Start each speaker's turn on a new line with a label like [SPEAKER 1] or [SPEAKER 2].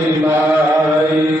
[SPEAKER 1] ਹੋਈ ਮਾਈ